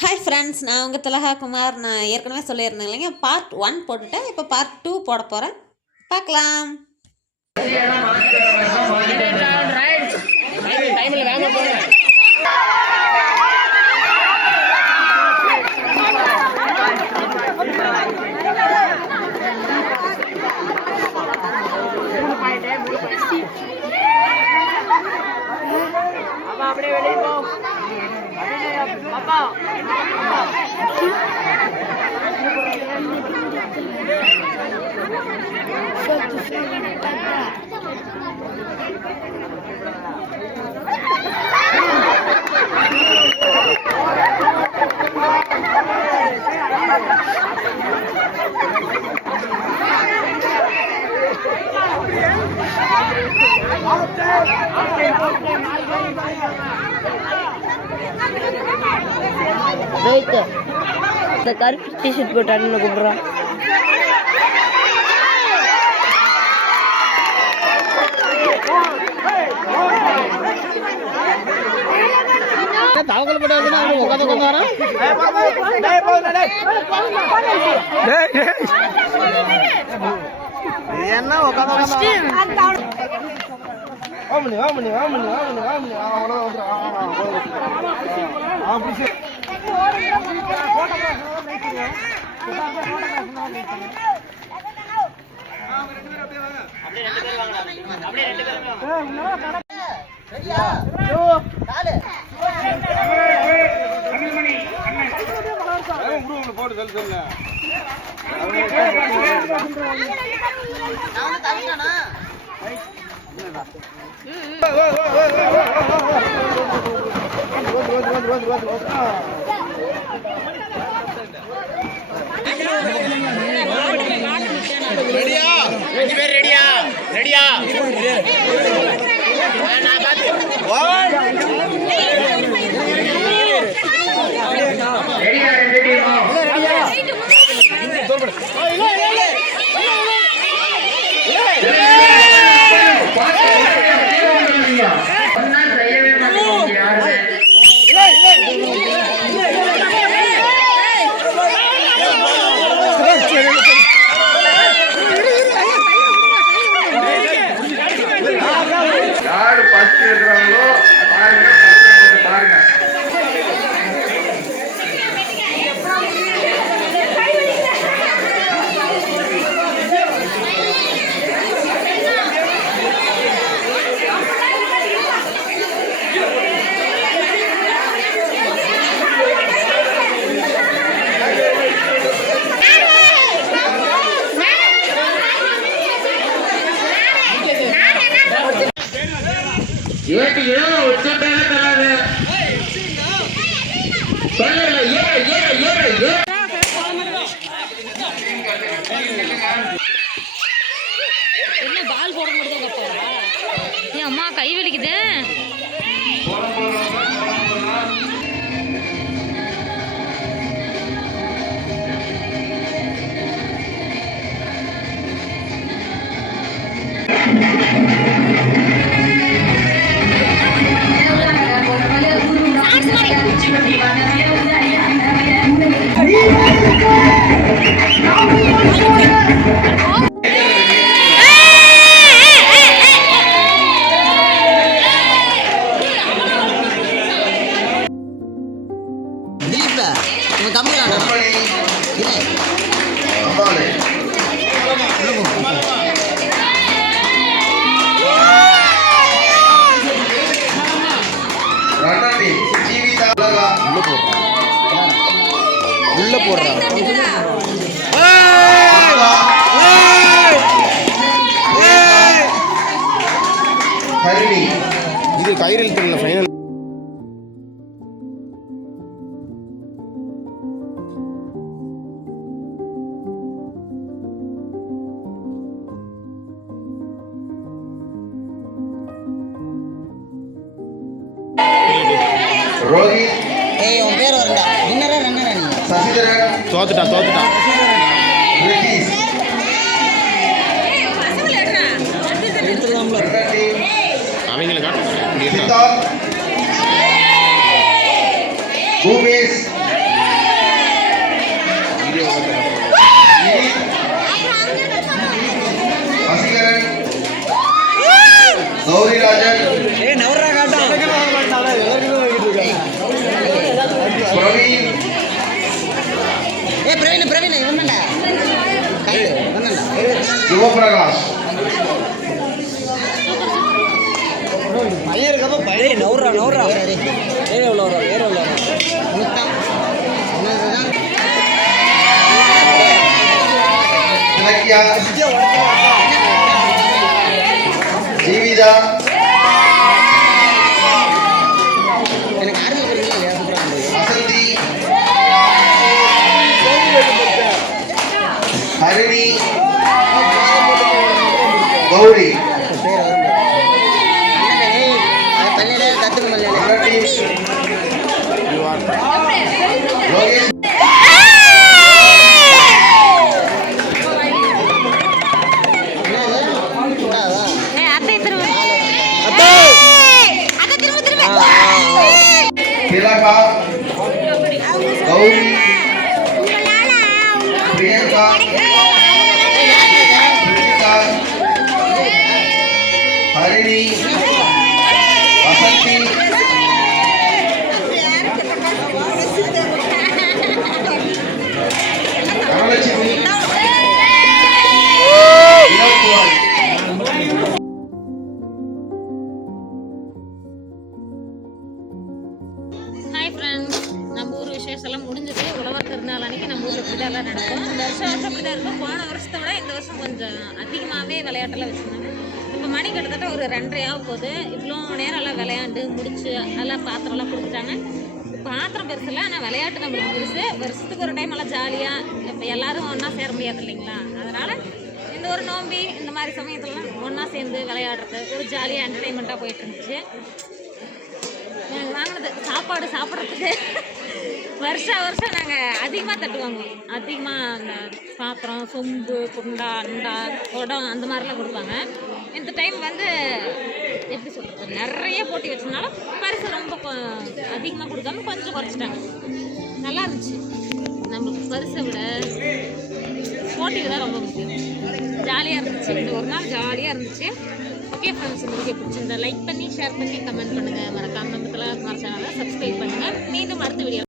Hi friends, நான் உங்கள் திலகா குமார். நான் ஏற்கனவே சொல்லியிருந்தேன் இல்லைங்க, பார்ட் 1 போட்டுட்டேன். இப்போ பார்ட் 2 போட போகிறேன். பார்க்கலாம். அப்படியே வெளியே போ. அப்பா இந்த கருப்பு டிஷர்ட் போட்டான்னு கூப்பிடுறான். தாவக்கல் போட்டா என்ன யாரு பசி இருக்கிறாங்களோ பாருங்க, பாருங்க. ஏட்டு ஏதோ வச்சுட்டாங்க தராது. சொல்லல ஏற என்ன பால் போட முடியாது போறா? ஏன் அம்மா கை வலிக்குது. உள்ள போடுறான். இது கயிறில் தெரியல ஃபைனல். ரோஹித், ஏய் உன் பேர் வரடா. வின்னரா ரன்னரா நீ? சசிதரன், தோத்துட்டான். பிரிட்டிஷ், அவங்கள காட்டு. சித்தார்த், பூமேஷ், வசீகரன், கௌரிராஜன், பிரவீன், பிரவீன் இவன்டா சிவபிரகாஷ், பையன் இருக்கப்ப பையன் நவுறா வேற எவ்வளோ முத்தம் இலக்கியா, ஜீவிதா, எனக்கு ஆர்வம் வசந்தி, ஹரிணி, கௌரி, கத்துக்கு மல்ல லோகேஷ், திலகா, கௌரி, பிரியங்கா, பிரியங்கா, ஹரிணி, வசந்தி, தனலட்சுமி, இலக்குவன். ஹாய் ஃப்ரெண்ட்ஸ், நம்ம ஊர் விசேஷம் எல்லாம் முடிஞ்சது. உழவர் திருநாள் அன்னைக்கு நம்ம ஊரில் இப்படி தான் நடக்கும். இந்த வருஷம் அப்படி தான் இருக்கும். போன வருஷத்தை விட இந்த வருஷம் கொஞ்சம் அதிகமாகவே விளையாட்டெல்லாம் வச்சுருந்தாங்க. இப்போ மணி கிட்டத்தட்ட ஒரு 2:30 ஆக போகுது. இவ்வளோ நேரம் எல்லாம் விளையாண்டு முடிச்சு எல்லாம் பாத்திரம்லாம் கொடுத்துட்டாங்க. பாத்திரம் பெருசு இல்லை, ஆனால் விளையாட்டு நம்மளுக்கு பெருசு. வருஷத்துக்கு ஒரு டைம் எல்லாம் ஜாலியாக இப்போ எல்லோரும் ஒன்றா சேர முடியாது இல்லைங்களா? அதனால் இந்த ஒரு நோம்பி இந்த மாதிரி சமயத்துலலாம் ஒன்றா சேர்ந்து விளையாடுறது ஒரு ஜாலியாக என்டர்டெயின்மெண்ட்டாக போயிட்டு இருந்துச்சு. நாங்கள் வாங்கினது சாப்பாடு சாப்பிட்றதுக்கு வருஷம் நாங்கள் அதிகமாக தட்டு வாங்குவோம். அதிகமாக அந்த பாத்திரம், சொம்பு, குண்டா, அண்டா, குடம் அந்த மாதிரிலாம் கொடுப்பாங்க. இந்த டைம் வந்து எப்படி சொல்கிறது, நிறைய போட்டி வச்சதுனால பரிசு ரொம்ப அதிகமாக கொடுக்காம கொஞ்சம் குறைச்சிட்டாங்க. நல்லா இருந்துச்சு. நம்மளுக்கு பரிசை விட போட்டிக்கு தான் ரொம்ப முக்கியம். ஜாலியாக இருந்துச்சு. இந்த ஒரு நாள் ஜாலியாக இருந்துச்சு. ஓகே ஃப்ரெண்ட்ஸ், இந்த வீடியோ பிடிச்சிருந்தா லைக் பண்ணி ஷேர் பண்ணி கமெண்ட் பண்ணுங்கள். மறக்காம நம்ம சேனலை சப்ஸ்கிரைப் பண்ணுங்கள். மீண்டும் அடுத்த வீடியோ